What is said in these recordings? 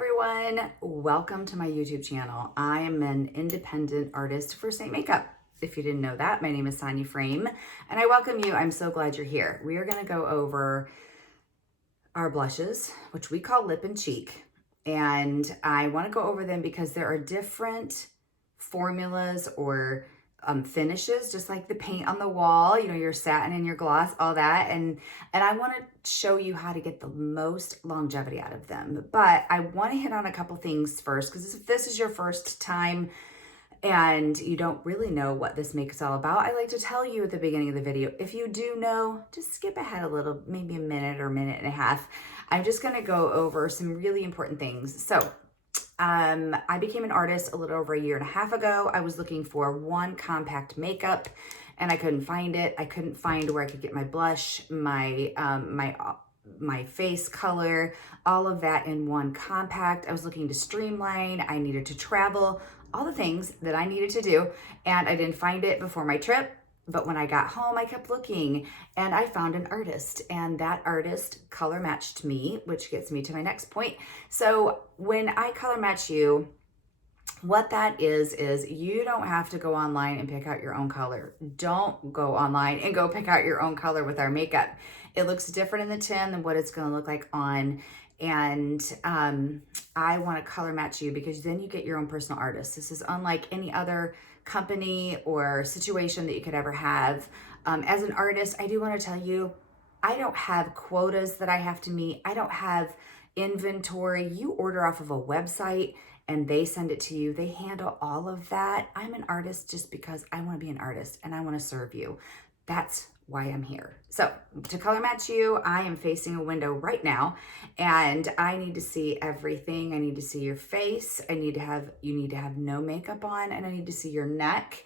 everyone, welcome to my YouTube channel. I am an independent artist for Seint Makeup. If you didn't know that, my name is Sonia Frame and I welcome you. I'm so glad you're here. We are going to go over our blushes, which we call lip and cheek. And I want to go over them because there are different formulas or finishes, just like the paint on the wall, you know, your satin and your gloss, all that. And I want to show you how to get the most longevity out of them. But I want to hit on a couple things first, because if this is your first time and you don't really know what this makeup's all about, I like to tell you at the beginning of the video. If you do know, just skip ahead a little, maybe a minute or a minute and a half. I'm just going to go over some really important things. So I became an artist a little over a year and a half ago. I was looking for one compact makeup and I couldn't find it. I couldn't find where I could get my blush, my face color, all of that in one compact. I was looking to streamline. I needed to travel, all the things that I needed to do. And I didn't find it before my trip. But when I got home, I kept looking and I found an artist, and that artist color matched me, which gets me to my next point. So when I color match you, what that is you don't have to go online and pick out your own color. Don't go online and go pick out your own color with our makeup. It looks different in the tin than what it's going to look like on. And I want to color match you because then you get your own personal artist. This is unlike any other company or situation that you could ever have. As an artist, I do want to tell you, I don't have quotas that I have to meet. I don't have inventory. You order off of a website and they send it to you. They handle all of that. I'm an artist just because I want to be an artist and I want to serve you. That's why I'm here. So to color match you, I am facing a window right now and I need to see everything. I need to see your face. You need to have no makeup on, and I need to see your neck.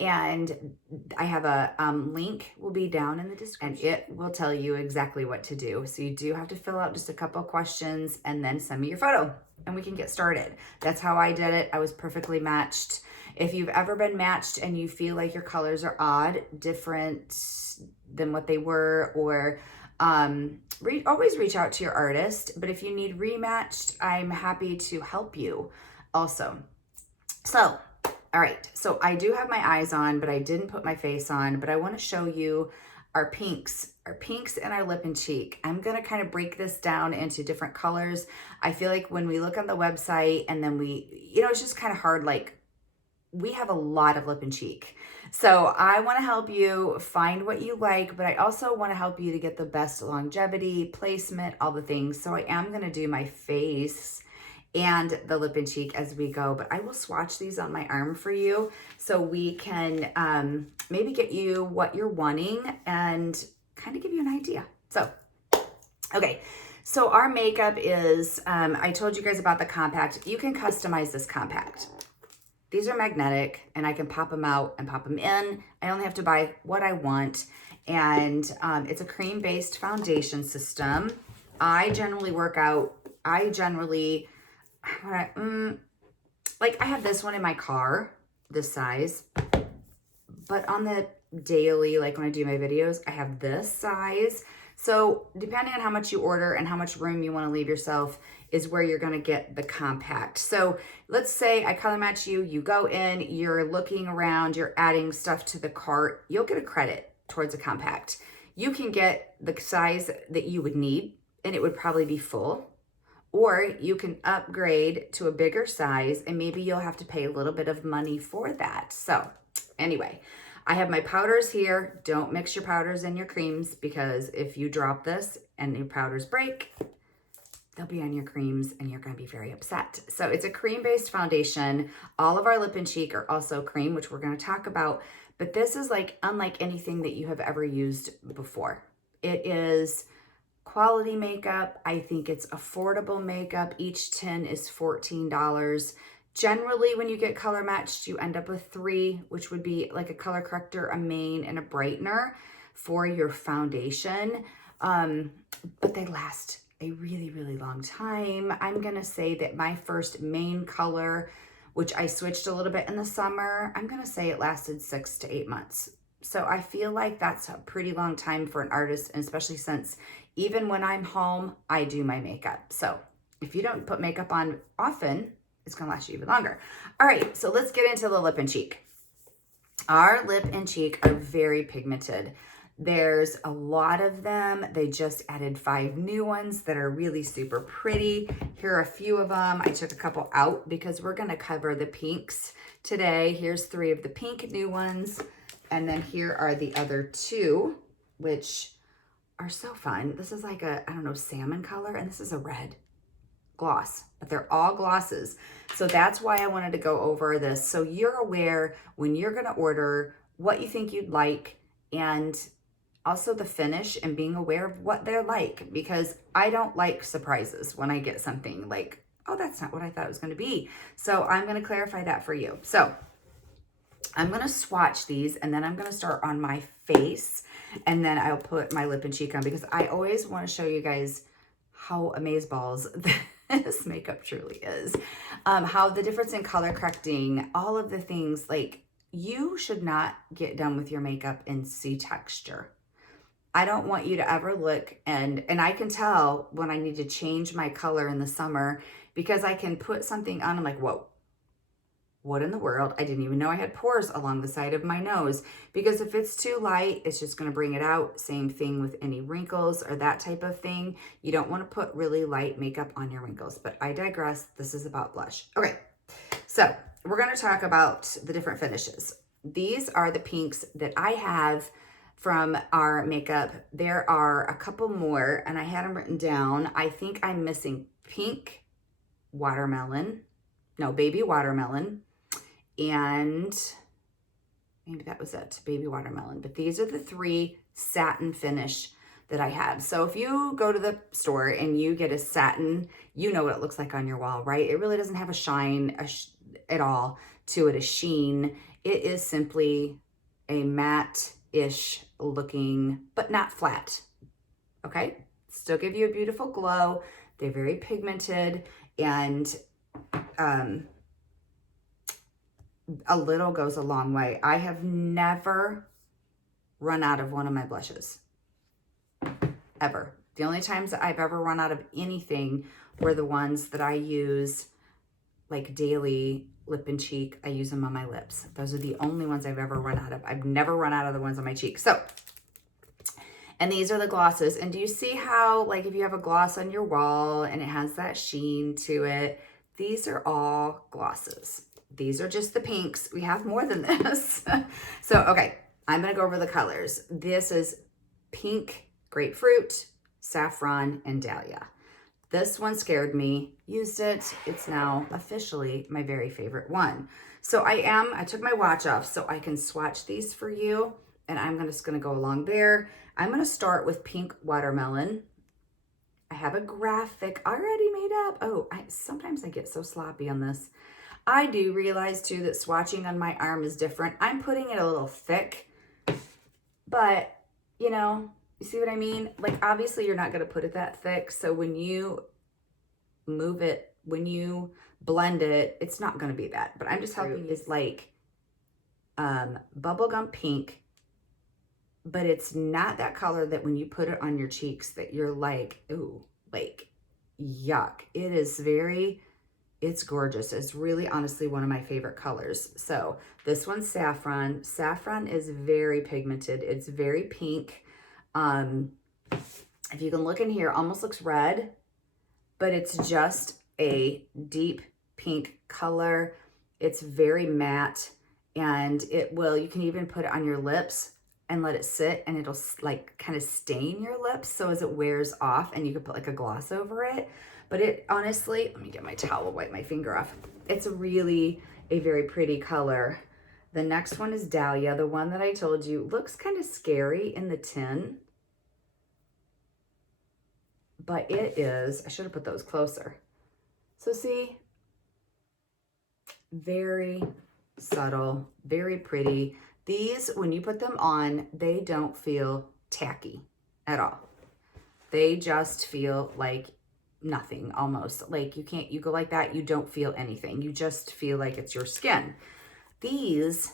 And I have a link will be down in the description and it will tell you exactly what to do. So you do have to fill out just a couple questions and then send me your photo and we can get started. That's how I did it. I was perfectly matched. If you've ever been matched and you feel like your colors are odd, different than what they were, or always reach out to your artist. But if you need rematched, I'm happy to help you also. So, all right. So I do have my eyes on, but I didn't put my face on, but I want to show you our pinks and our lip and cheek. I'm going to kind of break this down into different colors. I feel like when we look on the website and then it's just kind of hard, like, we have a lot of lip and cheek. So I want to help you find what you like, but I also want to help you to get the best longevity, placement, all the things. So I am going to do my face and the lip and cheek as we go, but I will swatch these on my arm for you so we can maybe get you what you're wanting and kind of give you an idea. So, okay. So our makeup is, I told you guys about the compact. You can customize this compact. These are magnetic and I can pop them out and pop them in. I only have to buy what I want. And it's a cream-based foundation system. I generally like I have this one in my car, this size. But on the daily, like when I do my videos, I have this size. So depending on how much you order and how much room you want to leave yourself is where you're going to get the compact. So let's say I color match you, you go in, you're looking around, you're adding stuff to the cart, you'll get a credit towards a compact. You can get the size that you would need and it would probably be full, or you can upgrade to a bigger size and maybe you'll have to pay a little bit of money for that. So anyway, I have my powders here. Don't mix your powders and your creams because if you drop this and your powders break, they'll be on your creams and you're going to be very upset. So it's a cream-based foundation. All of our lip and cheek are also cream, which we're going to talk about. But this is like unlike anything that you have ever used before. It is quality makeup. I think it's affordable makeup. Each tin is $14. Generally, when you get color matched, you end up with 3, which would be like a color corrector, a main, and a brightener for your foundation. But they last a really, really long time. I'm going to say that my first main color, which I switched a little bit in the summer, I'm going to say it lasted 6 to 8 months. So I feel like that's a pretty long time for an artist, and especially since even when I'm home, I do my makeup. So if you don't put makeup on often, it's gonna last you even longer. All right, so let's get into the lip and cheek. Our lip and cheek are very pigmented. There's a lot of them. They just added 5 new ones that are really super pretty. Here are a few of them. I took a couple out because we're gonna cover the pinks today. Here's 3 of the pink new ones. And then here are the other 2, which are so fun. This is like a, I don't know, salmon color, and this is a red gloss, but they're all glosses. So that's why I wanted to go over this. So you're aware when you're gonna order what you think you'd like, and also the finish, and being aware of what they're like, because I don't like surprises when I get something like, oh, that's not what I thought it was gonna be. So I'm gonna clarify that for you. So I'm gonna swatch these, and then I'm gonna start on my face, and then I'll put my lip and cheek on, because I always wanna show you guys how amazeballs this makeup truly is. How the difference in color correcting, all of the things, like, you should not get done with your makeup and see texture. I don't want you to ever look, and I can tell when I need to change my color in the summer, because I can put something on, I'm like, whoa, what in the world? I didn't even know I had pores along the side of my nose, because if it's too light, it's just gonna bring it out. Same thing with any wrinkles or that type of thing. You don't wanna put really light makeup on your wrinkles, but I digress. This is about blush. Okay, so we're gonna talk about the different finishes. These are the pinks that I have from our makeup. There are a couple more, and I had them written down. I think I'm missing pink watermelon, no, baby watermelon, and maybe that was it, baby watermelon. But these are the 3 satin finish that I have. So if you go to the store and you get a satin, you know what it looks like on your wall, right? It really doesn't have a shine at all to it, a sheen. It is simply a matte-ish looking, but not flat, okay? Still give you a beautiful glow. They're very pigmented, and a little goes a long way. I have never run out of one of my blushes, ever. The only times that I've ever run out of anything were the ones that I use like daily. Lip and cheek, I use them on my lips. Those are the only ones I've ever run out of. I've never run out of the ones on my cheeks. So, and these are the glosses. And do you see how, like, if you have a gloss on your wall and it has that sheen to it, these are all glosses. These are just the pinks. We have more than this. So, okay, I'm gonna go over the colors. This is pink, grapefruit, saffron, and dahlia. This one scared me, used it. It's now officially my very favorite one. So I took my watch off so I can swatch these for you, and I'm just gonna go along there. I'm gonna start with pink watermelon. I have a graphic already made up. Oh, sometimes I get so sloppy on this. I do realize too that swatching on my arm is different. I'm putting it a little thick, but you know, you see what I mean? Like, obviously you're not going to put it that thick. So when you move it, when you blend it, it's not going to be that. But I'm just helping. Is like bubblegum pink, but it's not that color that when you put it on your cheeks that you're like, ooh, like, yuck. It is it's gorgeous. It's really honestly one of my favorite colors. So this one's saffron. Saffron is very pigmented. It's very pink. If you can look in here, almost looks red, but it's just a deep pink color. It's very matte, and you can even put it on your lips and let it sit, and it'll like kind of stain your lips. So as it wears off, and you can put like a gloss over it. But it honestly, let me get my towel, wipe my finger off. It's really a very pretty color. The next one is Dahlia. The one that I told you looks kind of scary in the tin, but it is, I should have put those closer. So see, very subtle, very pretty. These, when you put them on, they don't feel tacky at all. They just feel like nothing, almost. Like you go like that, you don't feel anything. You just feel like it's your skin. These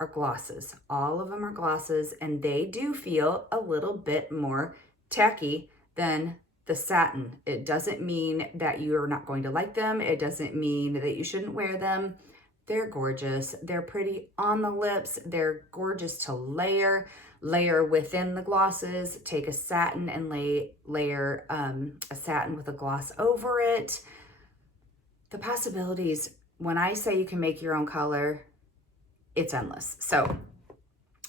are glosses. All of them are glosses, and they do feel a little bit more tacky than the satin. It doesn't mean that you're not going to like them. It doesn't mean that you shouldn't wear them. They're gorgeous. They're pretty on the lips. They're gorgeous to layer within the glosses. Take a satin and layer a satin with a gloss over it. The possibilities, when I say you can make your own color, it's endless. So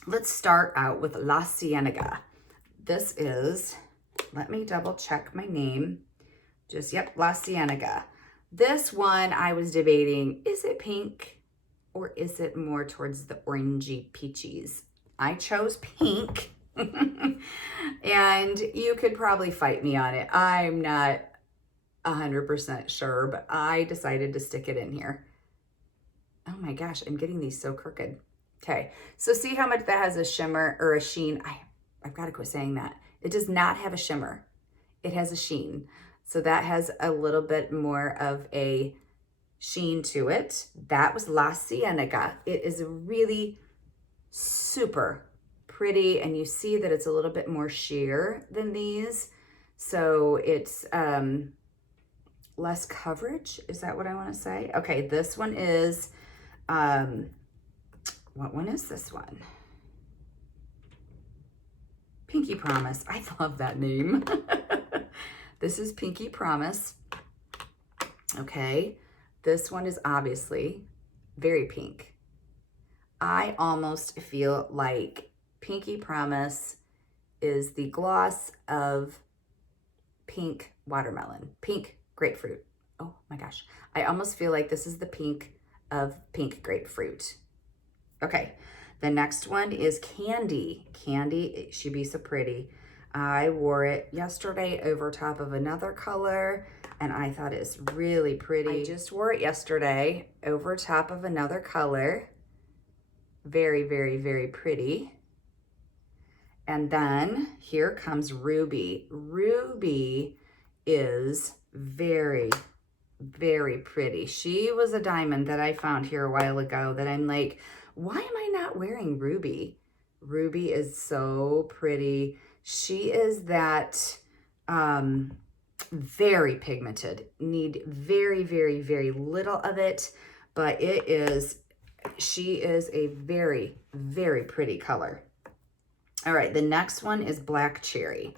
let's start out with La Cienega. This is, let me double check my name. Yep, La Cienega. This one I was debating, is it pink or is it more towards the orangey peaches? I chose pink. And you could probably fight me on it. I'm not 100% sure, but I decided to stick it in here. Oh my gosh, I'm getting these so crooked. Okay, so see how much that has a shimmer or a sheen? I've got to quit saying that. It does not have a shimmer. It has a sheen. So that has a little bit more of a sheen to it. That was La Cienega. It is really super pretty, and you see that it's a little bit more sheer than these. So it's less coverage. Is that what I want to say? Okay, this one is, what one is this one? Pinky Promise. I love that name. This is Pinky Promise. Okay, this one is obviously very pink. I almost feel like Pinky Promise is the gloss of pink watermelon, pink grapefruit. Oh my gosh. I almost feel like this is the pink of pink grapefruit. Okay, the next one is Candy. Candy, she'd be so pretty. I wore it yesterday over top of another color, and I thought it's really pretty. I just wore it yesterday over top of another color. Very, very, very pretty. And then here comes Ruby. Ruby is very, very pretty. She was a diamond that I found here a while ago that I'm like, why am I not wearing Ruby? Ruby is so pretty. She is that very pigmented. Need very, very, very little of it, but she is a very, very pretty color. All right, the next one is Black Cherry.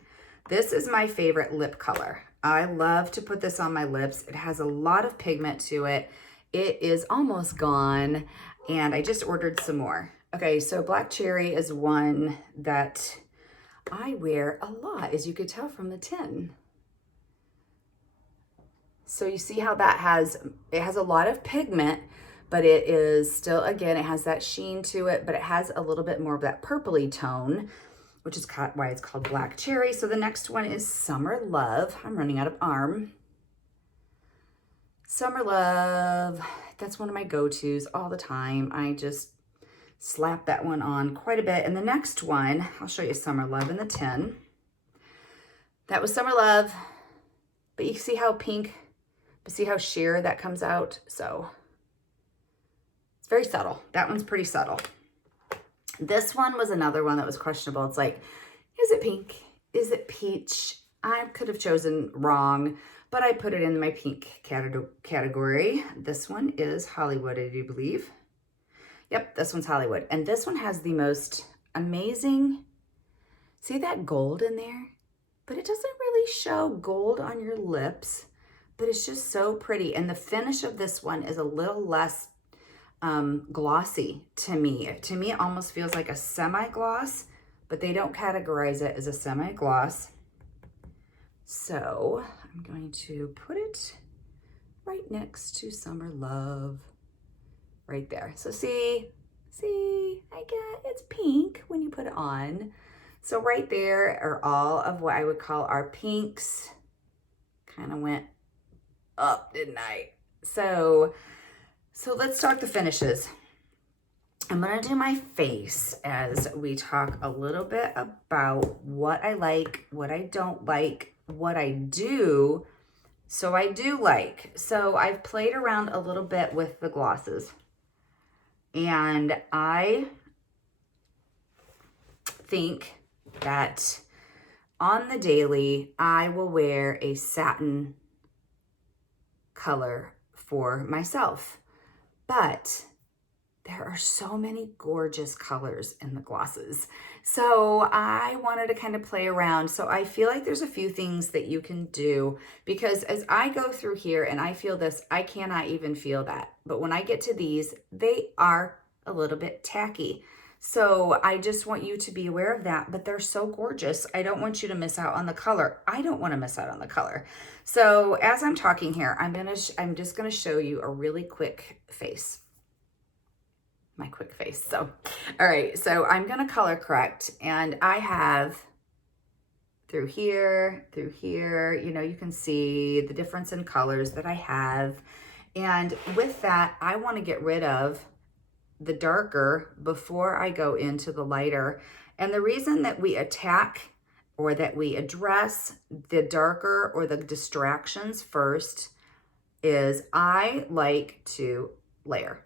This is my favorite lip color. I love to put this on my lips. It has a lot of pigment to it. It is almost gone, and I just ordered some more. Okay, so Black Cherry is one that I wear a lot, as you could tell from the tin. So you see how that has a lot of pigment, but it is still, again, it has that sheen to it, but it has a little bit more of that purpley tone, which is why it's called Black Cherry. So the next one is Summer Love. I'm running out of arm. Summer Love, that's one of my go-tos all the time. I just slap that one on quite a bit. And the next one, I'll show you Summer Love in the tin. That was Summer Love, but you see how pink, but see how sheer that comes out? So it's very subtle. That one's pretty subtle. This one was another one that was questionable. It's like, is it pink? Is it peach? I could have chosen wrong, but I put it in my pink category. This one is Hollywood, I do believe. Yep, this one's Hollywood. And this one has the most amazing, see that gold in there? But it doesn't really show gold on your lips, but it's just so pretty. And the finish of this one is a little less glossy to me. To me, it almost feels like a semi-gloss, but they don't categorize it as a semi-gloss. So I'm going to put it right next to Summer Love, right there. So see, it's pink when you put it on. So right there are all of what I would call our pinks. Kind of went up, didn't I? So let's talk the finishes. I'm gonna do my face as we talk a little bit about what I like, what I don't like, what I do. So I do like. So I've played around a little bit with the glosses. And I think that on the daily, I will wear a satin color for myself, but there are so many gorgeous colors in the glosses. So I wanted to kind of play around. So I feel like there's a few things that you can do, because as I go through here and I feel this, I cannot even feel that. But when I get to these, they are a little bit tacky. So I just want you to be aware of that, but they're so gorgeous. I don't want you to miss out on the color. I don't want to miss out on the color. So as I'm talking here, I'm just gonna show you a really quick face. My quick face. So, all right, so I'm gonna color correct, and I have through here, you know, you can see the difference in colors that I have. And with that, I want to get rid of the darker before I go into the lighter. And the reason that we attack or that we address the darker or the distractions first is I like to layer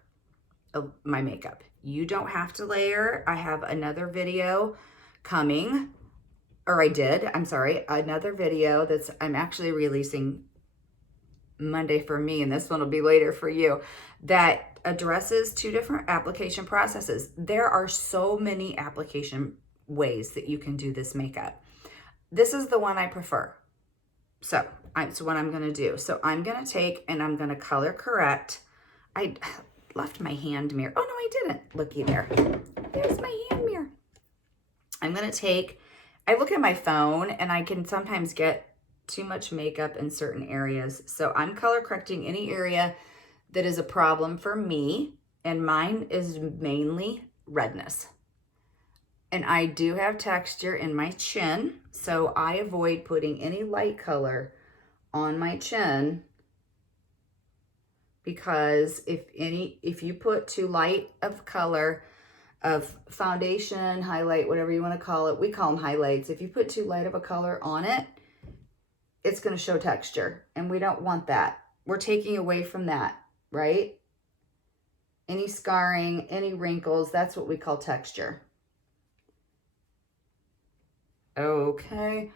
my makeup. You don't have to layer. I have another video coming, or I'm sorry, another video I'm actually releasing Monday for me, and this one will be later for you, that addresses 2 different application processes. There are so many application ways that you can do this makeup. This is the one I prefer. So it's what I'm gonna do. So I'm gonna take and I'm gonna color correct. I left my hand mirror. Oh no, I didn't. Looky there. There's my hand mirror. I'm gonna take, I look at my phone and I can sometimes get too much makeup in certain areas. So I'm color correcting any area that is a problem for me, and mine is mainly redness. And I do have texture in my chin, so I avoid putting any light color on my chin, because if you put too light of color of foundation, highlight, whatever you want to call it, we call them highlights. If you put too light of a color on it, it's going to show texture, and we don't want that. We're taking away from that, right? Any scarring, any wrinkles, that's what we call texture. Okay.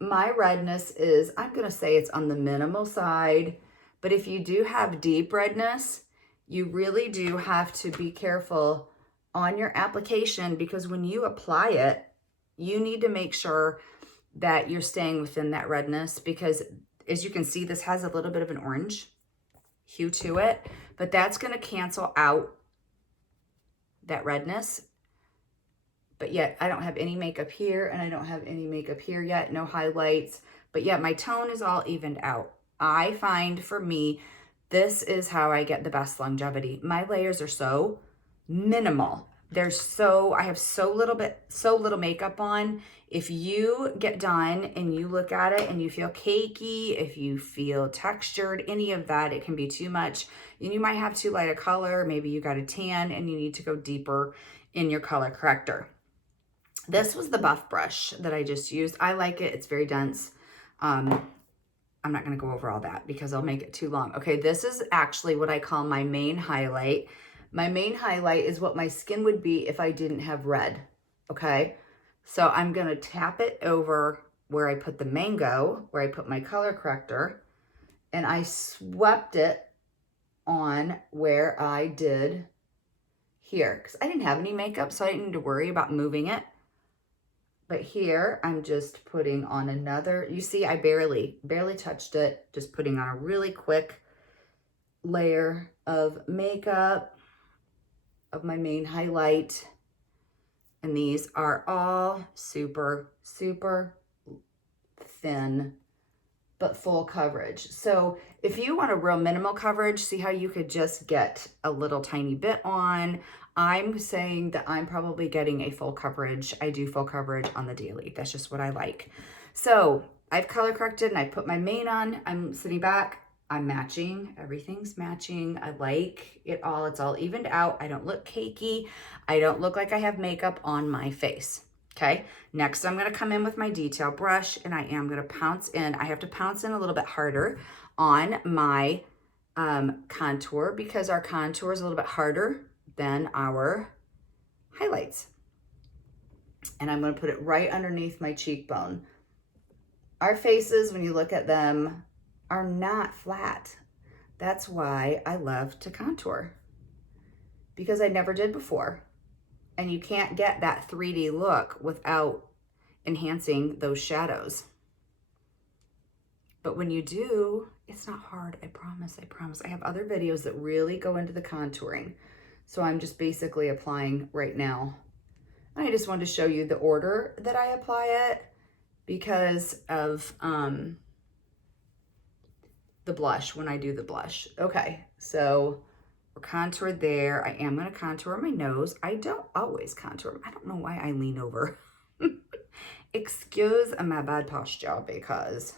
My redness is, I'm going to say it's on the minimal side, but if you do have deep redness, you really do have to be careful on your application, because when you apply it, you need to make sure that you're staying within that redness, because as you can see, this has a little bit of an orange hue to it, but that's going to cancel out that redness. But yet I don't have any makeup here, and I don't have any makeup here yet, no highlights, but yet my tone is all evened out. I find for me, this is how I get the best longevity. My layers are so minimal. I have so little makeup on. If you get done and you look at it and you feel cakey, if you feel textured, any of that, it can be too much. And you might have too light a color. Maybe you got a tan and you need to go deeper in your color corrector. This was the buff brush that I just used. I like it. It's very dense. I'm not going to go over all that because I'll make it too long. Okay, this is actually what I call my main highlight. My main highlight is what my skin would be if I didn't have red, okay? So I'm going to tap it over where I put the mango, where I put my color corrector, and I swept it on where I did here, because I didn't have any makeup, so I didn't need to worry about moving it. But here, I'm just putting on another, you see, I barely touched it, just putting on a really quick layer of makeup of my main highlight. And these are all super, super thin, but full coverage. So if you want a real minimal coverage, see how you could just get a little tiny bit on. I'm saying that I'm probably getting a full coverage. I do full coverage on the daily. That's just what I like. So I've color corrected and I put my main on. I'm sitting back. I'm matching. Everything's matching. I like it all. It's all evened out. I don't look cakey. I don't look like I have makeup on my face. Okay. Next, I'm going to come in with my detail brush and I am going to pounce in. I have to pounce in a little bit harder on my contour, because our contour is a little bit harder than our highlights. And I'm going to put it right underneath my cheekbone. Our faces, when you look at them, are not flat. That's why I love to contour, because I never did before. And you can't get that 3D look without enhancing those shadows. But when you do, it's not hard. I promise, I promise. I have other videos that really go into the contouring. So I'm just basically applying right now. I just wanted to show you the order that I apply it because of the blush, when I do the blush. Okay, so we're contoured there. I am going to contour my nose. I don't always contour. I don't know why I lean over. Excuse my bad posture, because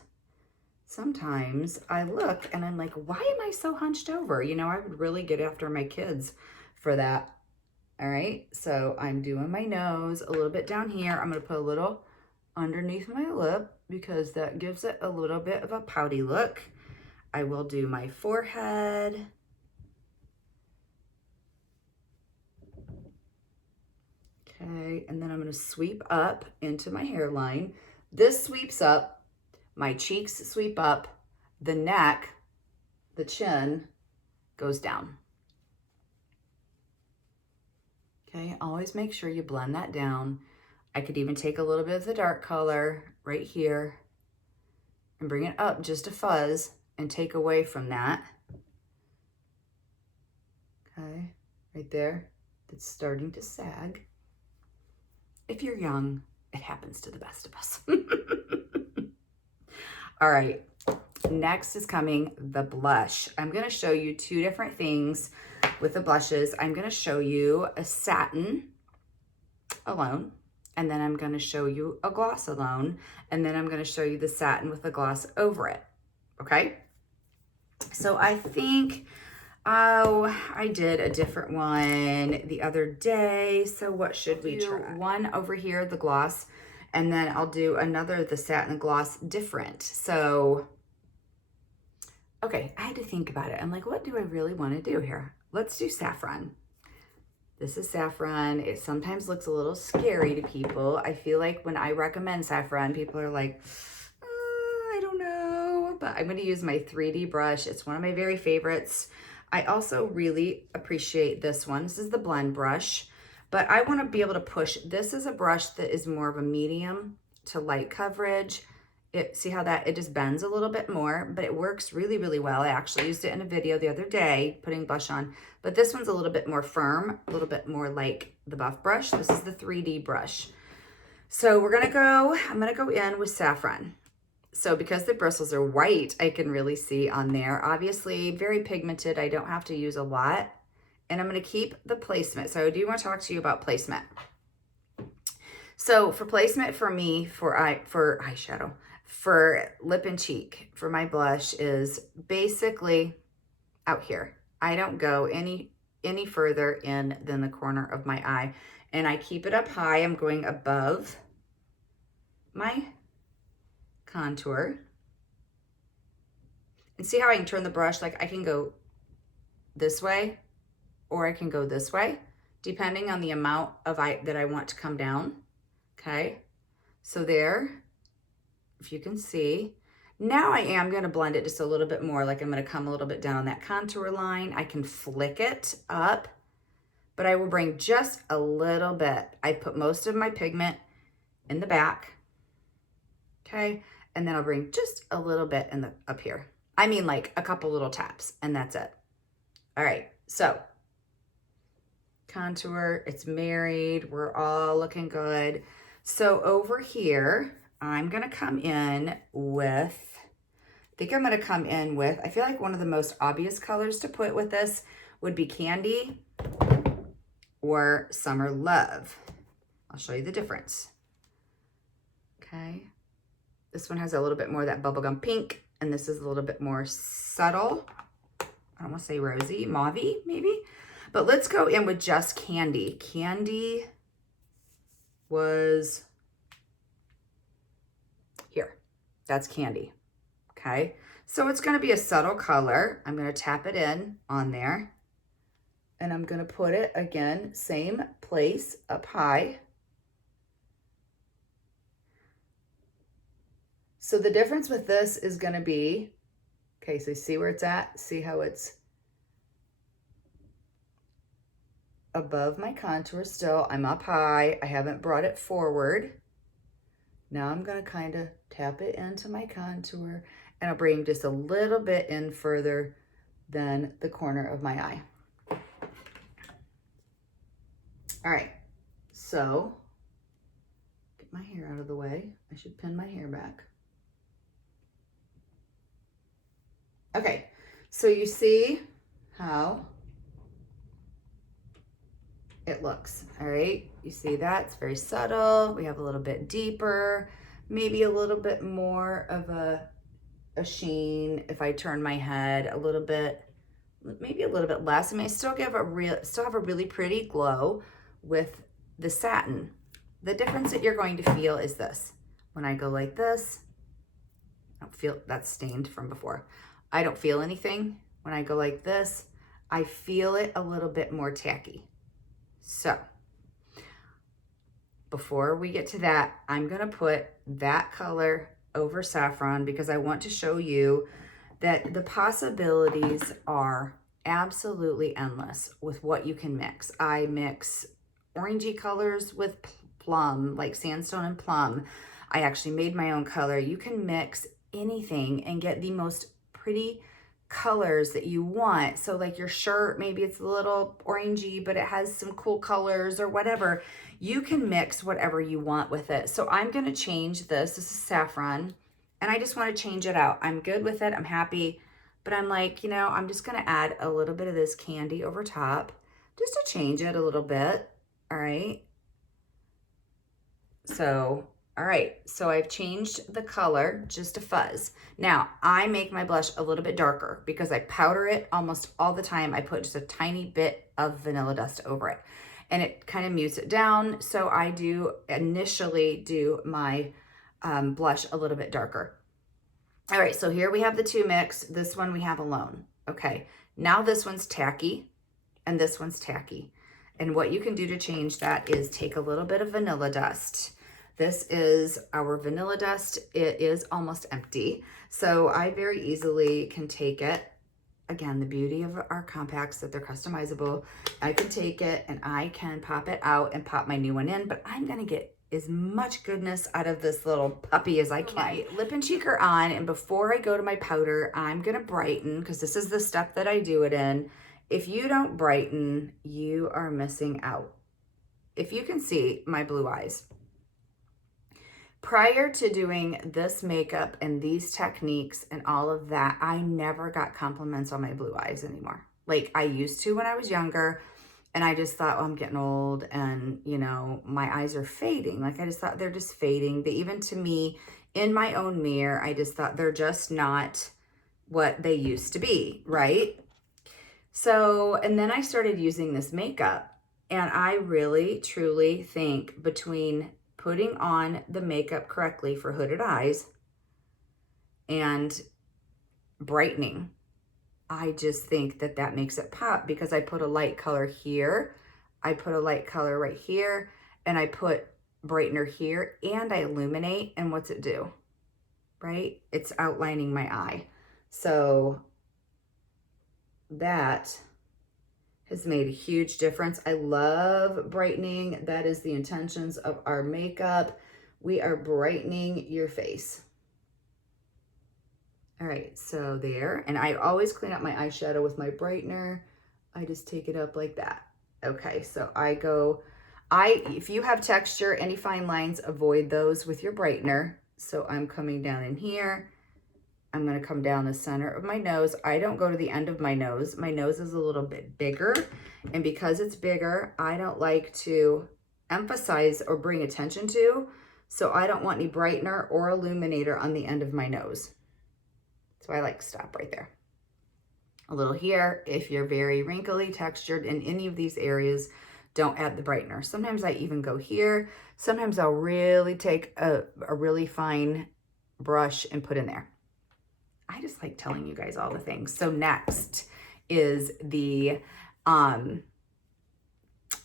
sometimes I look and I'm like, why am I so hunched over? You know, I would really get after my kids for that. All right, so I'm doing my nose a little bit down here. I'm going to put a little underneath my lip because that gives it a little bit of a pouty look. I will do my forehead. Okay, and then I'm going to sweep up into my hairline. This sweeps up, my cheeks sweep up, the neck, the chin goes down. Okay, always make sure you blend that down. I could even take a little bit of the dark color right here and bring it up just a fuzz and take away from that. Okay, right there. It's starting to sag. If you're young, it happens to the best of us. All right, next is coming the blush. I'm gonna show you two different things with the blushes. I'm gonna show you a satin alone, and then I'm gonna show you a gloss alone, and then I'm gonna show you the satin with the gloss over it, okay? So I think, oh, I did a different one the other day, so what should we try? One over here, the gloss, and then I'll do another, the satin gloss, different. So, okay, I had to think about it. I'm like, what do I really want to do here? Let's do saffron. This is saffron. It sometimes looks a little scary to people. I feel like when I recommend saffron, people are like, I don't know, but I'm going to use my 3D brush. It's one of my very favorites. I also really appreciate this one. This is the blend brush, but I want to be able to push. This is a brush that is more of a medium to light coverage. See how that, it just bends a little bit more, but it works really, really well. I actually used it in a video the other day, putting blush on, but this one's a little bit more firm, a little bit more like the buff brush. This is the 3D brush. So I'm going to go in with saffron. So because the bristles are white, I can really see on there. Obviously, very pigmented. I don't have to use a lot. And I'm going to keep the placement. So I do want to talk to you about placement. So for placement for me, for eyeshadow, for lip and cheek, for my blush is basically out here. I don't go any further in than the corner of my eye. And I keep it up high. I'm going above my contour. And see how I can turn the brush? Like I can go this way or I can go this way, depending on the amount of that I want to come down. Okay, so there, if you can see. Now I am going to blend it just a little bit more. Like I'm going to come a little bit down that contour line. I can flick it up, but I will bring just a little bit. I put most of my pigment in the back. Okay, and then I'll bring just a little bit in up here. I mean like a couple little taps, and that's it. All right, so contour, it's married. We're all looking good. So over here, I'm going to come in with, I feel like one of the most obvious colors to put with this would be Candy or Summer Love. I'll show you the difference. Okay. This one has a little bit more of that bubblegum pink, and this is a little bit more subtle. I don't want to say rosy, mauvey maybe. But let's go in with just Candy. Candy was here. That's Candy. Okay. So it's going to be a subtle color. I'm going to tap it in on there. And I'm going to put it again, same place, up high. So the difference with this is going to be, okay, so see where it's at? See how it's above my contour still. I'm up high. I haven't brought it forward. Now I'm going to kind of tap it into my contour, and I'll bring just a little bit in further than the corner of my eye. All right, so get my hair out of the way. I should pin my hair back. Okay, so you see how it looks, all right? You see that? It's very subtle. We have a little bit deeper, maybe a little bit more of a sheen if I turn my head a little bit, maybe a little bit less. I mean, I still have a really pretty glow with the satin. The difference that you're going to feel is this. When I go like this, I don't feel, that's stained from before. I don't feel anything. When I go like this, I feel it a little bit more tacky. So before we get to that, I'm gonna put that color over saffron because I want to show you that the possibilities are absolutely endless with what you can mix. I mix orangey colors with plum, like sandstone and plum. I actually made my own color. You can mix anything and get the most pretty colors that you want. So like your shirt, maybe it's a little orangey, but it has some cool colors or whatever. You can mix whatever you want with it. So I'm going to change this. This is saffron, and I just want to change it out. I'm good with it. I'm happy, but I'm like, you know, I'm just going to add a little bit of this candy over top just to change it a little bit. All right. So, all right. So I've changed the color just a fuzz. Now I make my blush a little bit darker because I powder it almost all the time. I put just a tiny bit of vanilla dust over it, and it kind of mutes it down. So I do initially do my blush a little bit darker. All right, so here we have the two mix. This one we have alone. Okay, now this one's tacky and this one's tacky. And what you can do to change that is take a little bit of vanilla dust. This is our vanilla dust. It is almost empty. So I very easily can take it. Again, the beauty of our compacts that they're customizable. I can take it and I can pop it out and pop my new one in, but I'm gonna get as much goodness out of this little puppy as I can. My lip and cheek are on, and before I go to my powder, I'm gonna brighten, because this is the step that I do it in. If you don't brighten, you are missing out. If you can see my blue eyes. Prior to doing this makeup and these techniques and all of that, I never got compliments on my blue eyes anymore. Like I used to when I was younger, and I just thought, oh, I'm getting old and, you know, my eyes are fading. Like I just thought they're just fading. But even to me, in my own mirror, I just thought they're just not what they used to be, right? So, and then I started using this makeup, and I really, truly think between putting on the makeup correctly for hooded eyes and brightening, I just think that that makes it pop, because I put a light color here, I put a light color right here, and I put brightener here, and I illuminate, and what's it do? Right? It's outlining my eye. So that has made a huge difference. I love brightening. That is the intentions of our makeup. We are brightening your face. All right, so there. And I always clean up my eyeshadow with my brightener. I just take it up like that. Okay, so I go, if you have texture, any fine lines, avoid those with your brightener. So I'm coming down in here. I'm gonna come down the center of my nose. I don't go to the end of my nose. My nose is a little bit bigger. And because it's bigger, I don't like to emphasize or bring attention to. So I don't want any brightener or illuminator on the end of my nose. So I like to stop right there. A little here. If you're very wrinkly, textured in any of these areas, don't add the brightener. Sometimes I even go here. Sometimes I'll really take a really fine brush and put in there. I just like telling you guys all the things. So next is the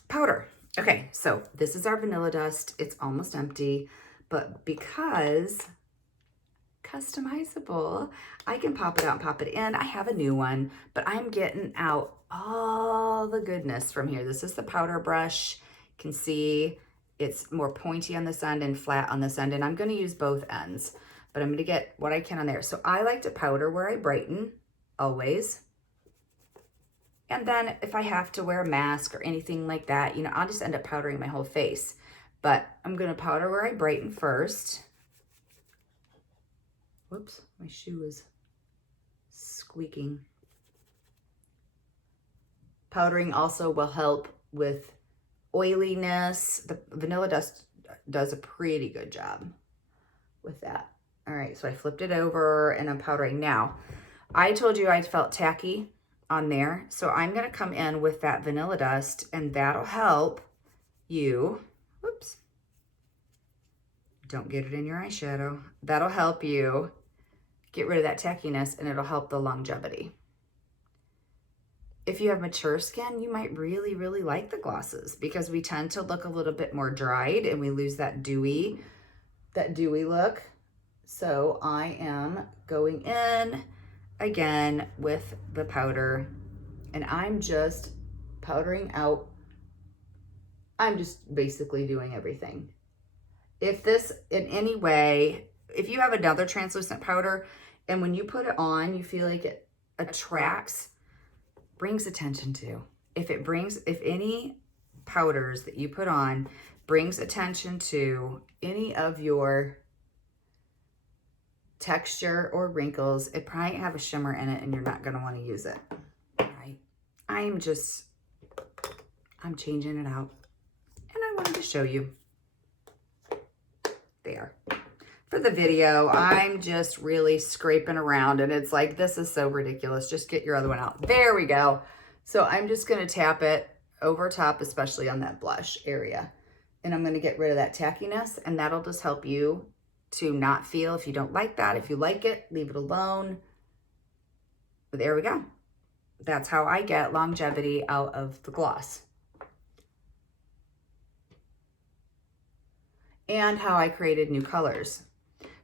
powder. Okay, so this is our vanilla dust. It's almost empty, but because customizable. I can pop it out and pop it in. I have a new one, but I'm getting out all the goodness from here. This is the powder brush. You can see it's more pointy on this end and flat on this end, and I'm going to use both ends, but I'm going to get what I can on there. So I like to powder where I brighten, always. And then if I have to wear a mask or anything like that, you know, I'll just end up powdering my whole face. But I'm going to powder where I brighten first. Whoops, my shoe is squeaking. Powdering also will help with oiliness. The vanilla dust does a pretty good job with that. All right, so I flipped it over and I'm powdering now. I told you I felt tacky on there, so I'm gonna come in with that vanilla dust, and that'll help you, whoops, don't get it in your eyeshadow. That'll help you get rid of that tackiness, and it'll help the longevity. If you have mature skin, you might really, really like the glosses because we tend to look a little bit more dried and we lose that dewy look. So I am going in again with the powder, and I'm just powdering out. I'm just basically doing everything. If this in any way, if you have another translucent powder and when you put it on, you feel like it attracts, brings attention to. If any powders that you put on brings attention to any of your texture or wrinkles, it probably have a shimmer in it and you're not going to want to use it. All right. I'm changing it out, and I wanted to show you. There. For the video, I'm just really scraping around, and it's like, this is so ridiculous. Just get your other one out. There we go. So I'm just going to tap it over top, especially on that blush area. And I'm going to get rid of that tackiness, and that'll just help you to not feel, if you don't like that. If you like it, leave it alone. But there we go. That's how I get longevity out of the gloss. And how I created new colors.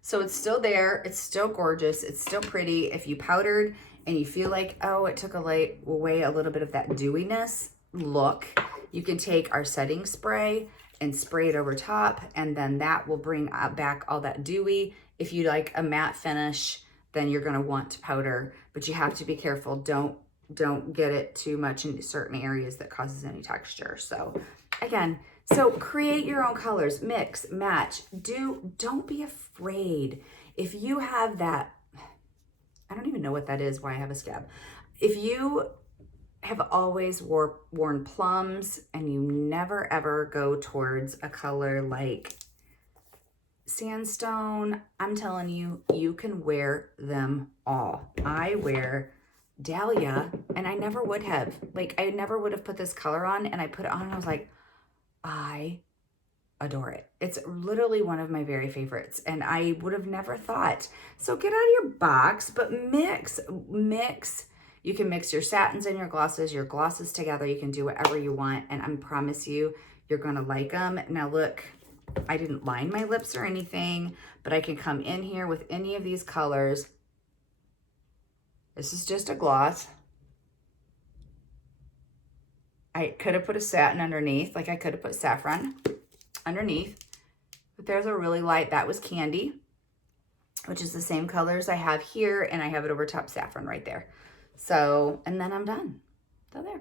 So it's still there, it's still gorgeous, it's still pretty. If you powdered and you feel like, oh, it took away a little bit of that dewiness look, you can take our setting spray and spray it over top, and then that will bring back all that dewy. If you like a matte finish, then you're gonna want to powder, but you have to be careful. Don't get it too much in certain areas that causes any texture. So again, so create your own colors, mix, match, don't be afraid. If you have that, I don't even know what that is, why I have a scab. If you have always worn plums and you never ever go towards a color like sandstone, I'm telling you, you can wear them all. I wear Dahlia, and I never would have. Like, I never would have put this color on, and I put it on and I was like, I adore it. It's literally one of my very favorites, and I would have never thought. So get out of your box, but mix. You can mix your satins and your glosses together. You can do whatever you want, and I promise you, you're gonna like them. Now look, I didn't line my lips or anything, but I can come in here with any of these colors. This is just a gloss. I could have put a satin underneath, like I could have put saffron underneath, but there's a really light, that was Candy, which is the same colors I have here, and I have it over top saffron right there. So, and then I'm done. So there.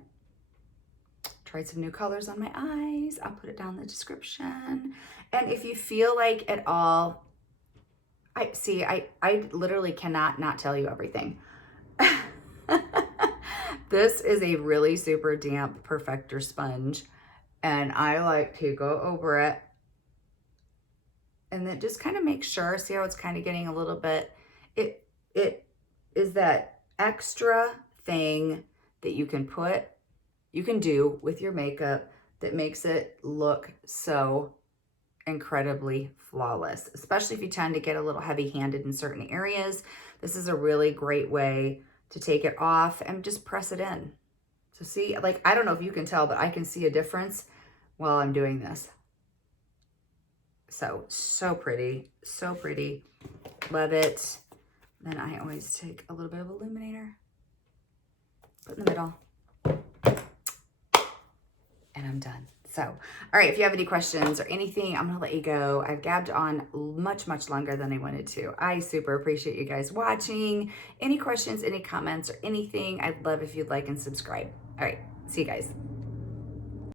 Tried some new colors on my eyes. I'll put it down in the description. And if you feel like at all, I literally cannot not tell you everything. This is a really super damp perfector sponge, and I like to go over it and then just kind of make sure, see how it's kind of getting a little bit, it is that extra thing that you can do with your makeup that makes it look so incredibly flawless, especially if you tend to get a little heavy-handed in certain areas. This is a really great way to take it off and just press it in. So see, like, I don't know if you can tell, but I can see a difference while I'm doing this. So pretty, so pretty. Love it. Then I always take a little bit of illuminator, put in the middle, and I'm done. So, all right, if you have any questions or anything, I'm gonna let you go. I've gabbed on much, much longer than I wanted to. I super appreciate you guys watching. Any questions, any comments, or anything, I'd love if you'd like and subscribe. All right, see you guys.